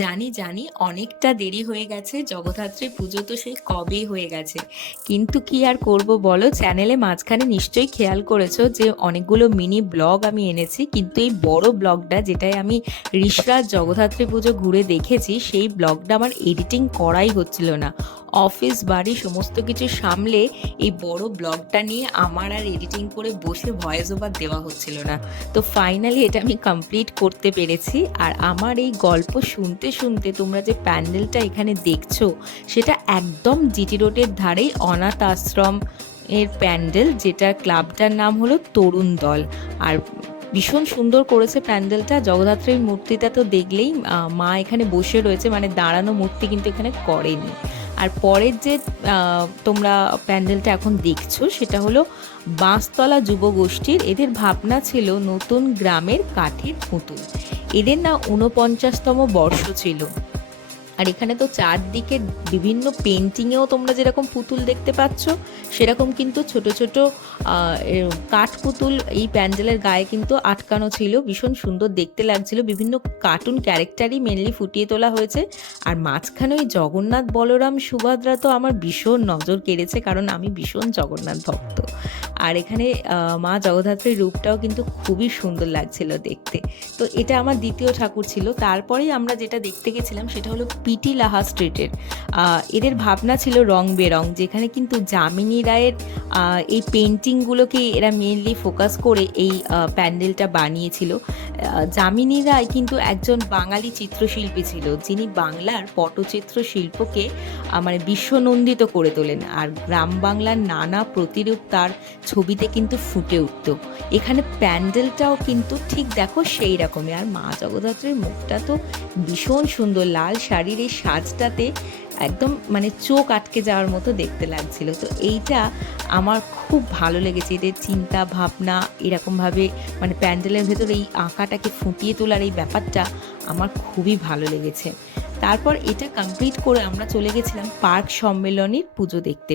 জানি জানি অনেকটা দেরি হয়ে গেছে, জগদ্ধাত্রী পুজো তো সেই কবেই হয়ে গেছে। কিন্তু কি আর করব বলো, চ্যানেলে মাঝখানে নিশ্চয়ই খেয়াল করেছো যে অনেকগুলো মিনি ব্লগ আমি এনেছি, কিন্তু এই বড় ব্লগটা যেটাই আমি ঋষরাজ জগদ্ধাত্রী পুজো ঘুরে দেখেছি, সেই ব্লগটা আমার এডিটিং করাই হচ্ছিল না। অফিস বাড়ি সমস্ত কিছু সামলে এই বড় ব্লগটা নিয়ে আমার আর এডিটিং করে বসে ভয়েস ওভার দেওয়া হচ্ছিল না। তো ফাইনালি এটা আমি কমপ্লিট করতে পেরেছি। আর আমার এই গল্প শুনতে শুনতে তোমরা যে প্যান্ডেলটা এখানে দেখছো, সেটা একদম জিটি রোডের ধারেই অনাথ আশ্রম এর প্যান্ডেল, যেটা ক্লাবটার নাম হলো তরুণ দল। আর ভীষণ সুন্দর করেছে প্যান্ডেলটা। জগদ্ধাত্রীর মূর্তিটা তো দেখলেই, মা এখানে বসে রয়েছে, মানে দাঁড়ানো মূর্তি কিন্তু এখানে করেনি। আর পরের যে তোমরা প্যান্ডেলটা এখন দেখছো, সেটা হলো বাঁশতলা যুব গোষ্ঠীর। এদের ভাবনা ছিল নতুন গ্রামের কাঠের পুতুল। এদের না ৪৯তম বর্ষ ছিল। আর এখানে তো চারদিকে বিভিন্ন পেন্টিংয়েও তোমরা যেরকম পুতুল দেখতে পাচ্ছ, সেরকম কিন্তু ছোট ছোট কাঠ পুতুল এই প্যান্ডেলের গায়ে কিন্তু আটকানো ছিল। ভীষণ সুন্দর দেখতে লাগছিল। বিভিন্ন কার্টুন ক্যারেক্টারই মেনলি ফুটিয়ে তোলা হয়েছে। আর মাঝখানে ওই জগন্নাথ বলরাম সুভদ্রা তো আমার ভীষণ নজর কেড়েছে, কারণ আমি ভীষণ জগন্নাথ ভক্ত। আর এখানে মা জগদ্ধাত্রীর রূপটাও কিন্তু খুবই সুন্দর লাগছিল দেখতে। তো এটা আমার দ্বিতীয় ঠাকুর ছিল। তারপরেই আমরা যেটা দেখতে গেছিলাম সেটা হলো পিটি লাহা স্ট্রিটের। এদের ভাবনা ছিল রং বেরং, যেখানে কিন্তু যামিনী রায়ের এই পেন্টিংগুলোকে এরা মেনলি ফোকাস করে এই প্যান্ডেলটা বানিয়েছিল। যামিনী রায় কিন্তু একজন বাঙালি চিত্রশিল্পী ছিল, যিনি বাংলার পটচিত্র শিল্পকে মানে বিশ্বনন্দিত করে তোলেন। আর গ্রাম বাংলার নানা প্রতিরূপ তার ছবিতে কিন্তু ফুটে উঠত। এখানে প্যান্ডেলটাও কিন্তু ঠিক দেখো সেই রকমই। আর মা জগদ্ধাত্রীর মুখটা তো ভীষণ সুন্দর, লাল শাড়ির এই সাজটাতে একদম মানে চোখ আটকে যাওয়ার মতো দেখতে লাগছিল। তো এইটা আমার খুব ভালো লেগেছে, এদের চিন্তা ভাবনা এরকমভাবে, মানে প্যান্ডেলের ভেতর এই আঁকাটাকে ফুটিয়ে তোলার এই ব্যাপারটা আমার খুবই ভালো লেগেছে। তারপর এটা কমপ্লিট করে আমরা চলে গেছিলাম পার্ক সম্মেলনীর পুজো দেখতে।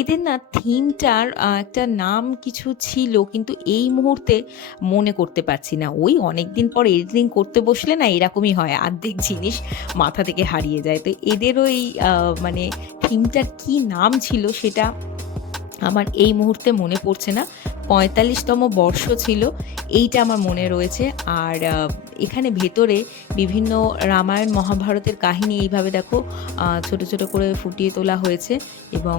এদের না থিমটার একটা নাম কিছু ছিল, কিন্তু এই মুহূর্তে মনে করতে পারছি না। ওই অনেক দিন পর এডিটিং করতে বসলে না এরকমই হয়, অর্ধেক জিনিস মাথা থেকে হারিয়ে যায়। তো এদেরও এই মানে থিমটার কি নাম ছিল সেটা আমার এই মুহূর্তে মনে পড়ছে না। ৪৫তম বর্ষ ছিল, এইটা আমার মনে রয়েছে। আর এখানে ভেতরে বিভিন্ন রামায়ণ মহাভারতের কাহিনী এইভাবে দেখো ছোট ছোট করে ফুটিয়ে তোলা হয়েছে। এবং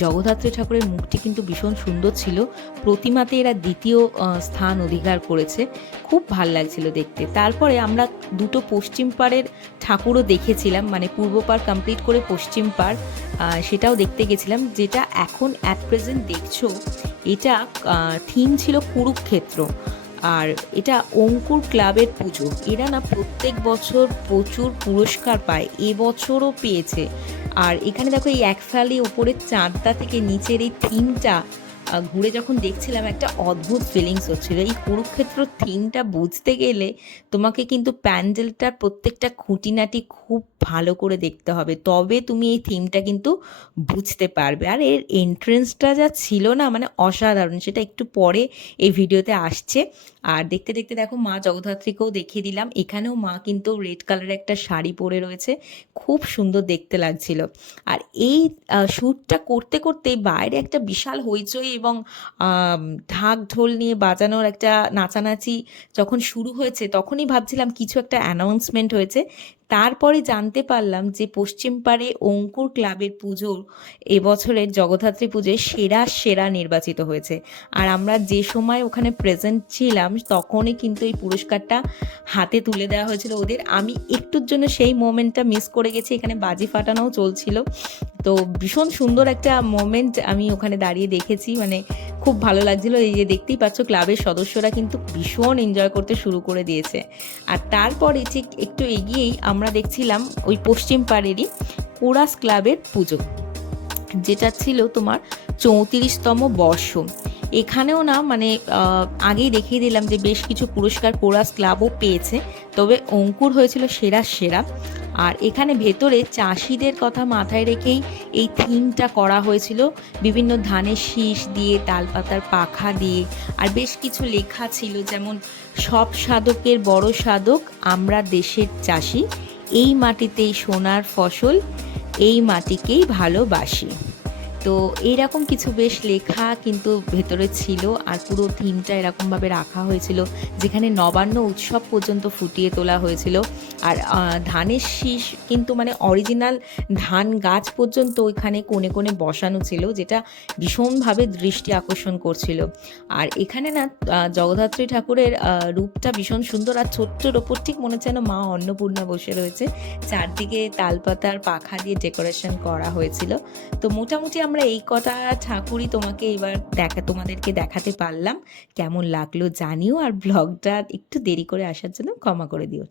জগদ্ধাত্রী ঠাকুরের মুখটি কিন্তু ভীষণ সুন্দর ছিল। প্রতিমাতে এরা দ্বিতীয় স্থান অধিকার করেছে। খুব ভাল লাগছিল দেখতে। তারপরে আমরা দুটো পশ্চিম পাড়ের ঠাকুরও দেখেছিলাম, মানে পূর্ব পাড় কমপ্লিট করে পশ্চিম পাড় সেটাও দেখতে গেছিলাম। যেটা এখন অ্যাট প্রেজেন্ট দেখছো, এটা থিম ছিল কুরুক্ষেত্র। আর এটা অঙ্কুর ক্লাবের পুজো। এরা না প্রত্যেক বছর প্রচুর পুরস্কার পায়, এবছরও পেয়েছে। আর এখানে দেখো এই এক ফালি ওপরের চাঁদটা থেকে নিচের এই থিমটা ঘুরে যখন দেখছিলাম, একটা অদ্ভুত ফিলিংস হচ্ছিল। এই কুরুক্ষেত্র থিমটা বুঝতে গেলে তোমাকে কিন্তু প্যান্ডেলটার প্রত্যেকটা খুঁটিনাটি খুব ভালো করে দেখতে হবে, তবে তুমি এই থিমটা কিন্তু বুঝতে পারবে। আর এর এন্ট্রেন্সটা যা ছিল না, মানে অসাধারণ, সেটা একটু পরে এই ভিডিওতে আসছে। আর দেখতে দেখতে দেখো মা জগদ্ধাত্রীকেও দেখিয়ে দিলাম। এখানেও মা কিন্তু রেড কালারের একটা শাড়ি পরে রয়েছে, খুব সুন্দর দেখতে লাগছিল। আর এই শ্যুটটা করতে করতে বাইরে একটা বিশাল হইচই এবং ঢাক ঢোল নিয়ে বাজানোর একটা নাচানাচি যখন শুরু হয়েছে, তখনই ভাবছিলাম কিছু একটা অ্যানাউন্সমেন্ট হয়েছে। তারপরে জানতে পারলাম যে পশ্চিম পাড়ে অঙ্কুর ক্লাবের পুজোর এবছরের জগদ্ধাত্রী পুজোয় সেরা সেরা নির্বাচিত হয়েছে। আর আমরা যে সময় ওখানে প্রেজেন্ট ছিলাম, তখনই কিন্তু এই পুরস্কারটা হাতে তুলে দেওয়া হয়েছিল ওদের। আমি একটুর জন্য সেই মোমেন্টটা মিস করে গেছি। এখানে বাজি ফাটানোও চলছিল। তো ভীষণ সুন্দর একটা মোমেন্ট আমি ওখানে দাঁড়িয়ে দেখেছি, মানে খুব ভালো লাগছিল। এই যে দেখতেই পাচ্ছ, ক্লাবের সদস্যরা কিন্তু ভীষণ এনজয় করতে শুরু করে দিয়েছে। আর তারপরে ঠিক একটু এগিয়েই আমরা দেখছিলাম ওই পশ্চিম পাড়েরই কোরাস ক্লাবের পুজো, যেটা ছিল তোমার ৩৪তম বর্ষ। এখানেও না মানে আগেই দেখিয়ে দিলাম যে বেশ কিছু পুরস্কার কোরাস ক্লাবও পেয়েছে, তবে অঙ্কুর হয়েছিল সেরা সেরা। আর এখানে ভেতরে চাষিদের কথা মাথায় রেখেই এই থিমটা করা হয়েছিল, বিভিন্ন ধানের শীষ দিয়ে, তালপাতার পাখা দিয়ে। আর বেশ কিছু লেখা ছিল, যেমন সব সাধকের বড় সাধক আমরা দেশের চাষি, এই মাটিতেই সোনার ফসল, এই মাটিকেই ভালোবাসি। তো এইরকম কিছু বেশ লেখা কিন্তু ভেতরে ছিল, আর পুরো থিমটা এরকমভাবে রাখা হয়েছিল, যেখানে নবান্ন উৎসব পর্যন্ত ফুটিয়ে তোলা হয়েছিল। আর ধানের শীষ কিন্তু মানে অরিজিনাল ধান গাছ পর্যন্ত ওইখানে কোণে কোণে বসানো ছিল, যেটা ভীষণভাবে দৃষ্টি আকর্ষণ করছিল। আর এখানে না জগদ্ধাত্রী ঠাকুরের রূপটা ভীষণ সুন্দর, আর ছোট্টর ওপর ঠিক মনে হচ্ছে যেন মা অন্নপূর্ণা বসে রয়েছে। চারদিকে তালপাতার পাখা দিয়ে ডেকোরেশন করা হয়েছিল। তো মোটামুটি আমরা এই কটা ঠাকুরই তোমাদেরকে দেখাতে পারলাম। কেমন লাগলো জানিও, আর ব্লগটা একটু দেরি করে আসার জন্য ক্ষমা করে দিও।